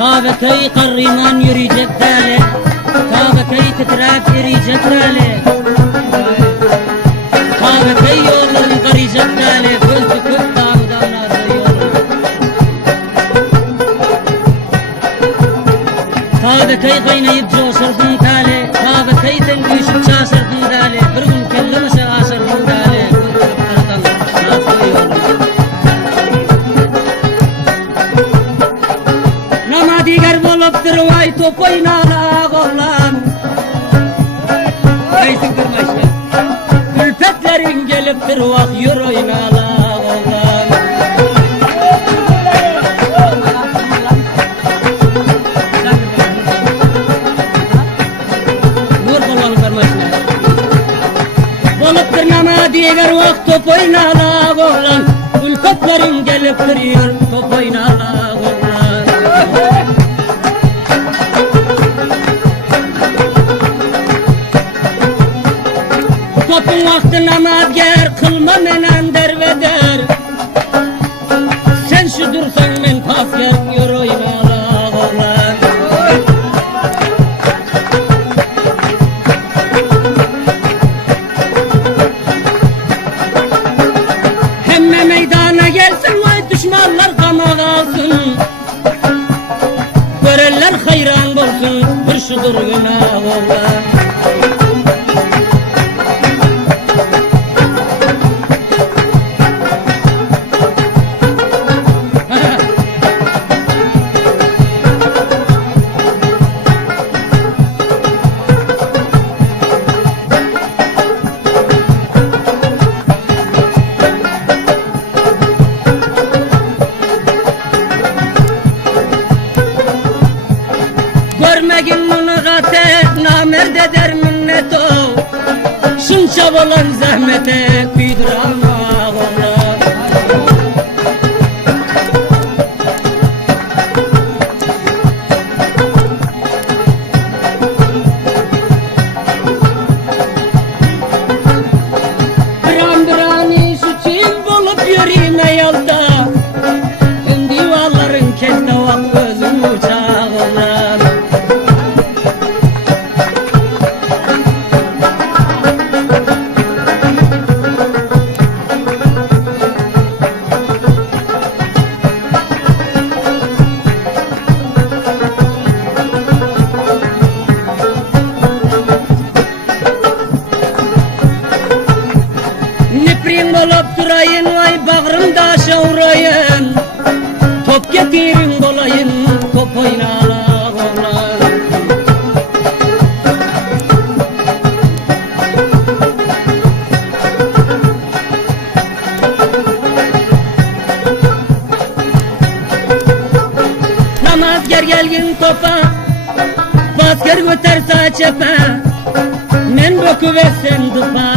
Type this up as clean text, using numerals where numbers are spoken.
Tavekey karriman yürüyecek dale, tavekey titrek yürüyecek dale, tavekey yolların karayacak dale, gözlü kök dağdan ardı yolun. Tavekey kaynayıp coşurdun dale, tavekeyden düşüp çaşırdın dale, bir gün kellemese aşırdın dale, gözlü aradan ardı yolun. Diğer boluptur vay top oynala oğlan. Neysin kırmaşlar? Külfetlerin geliptir vak yürü oynala oğlan. Vur bolun kırmaşlar. Boluptur nama diğer vak top oynala oğlan. Külfetlerin geliptir yürü top oynala oğlan. Topun vaktine madger kılma menen derveder. Sen şu dursan men pasger yürü oynala oğlan. Hemme meydana gelsin vay düşmanlar kama kalsın. Görenler hayran olsun bir şu durguna oğlan. Görmegin bunu gate namerde der minnet o. Şunça bolan zahmete kuyduranma oğlan. Bir iş için bulup yürüyme yolda. Gün divarların keste vak gözüm uçağı oğlan. Niprin bolup durayın vay bağrımda şavrayın. Top getirin bolayın top oynala oğlan. Namazger gelgin topa, basker göter saçepe. Men böküversen dupa,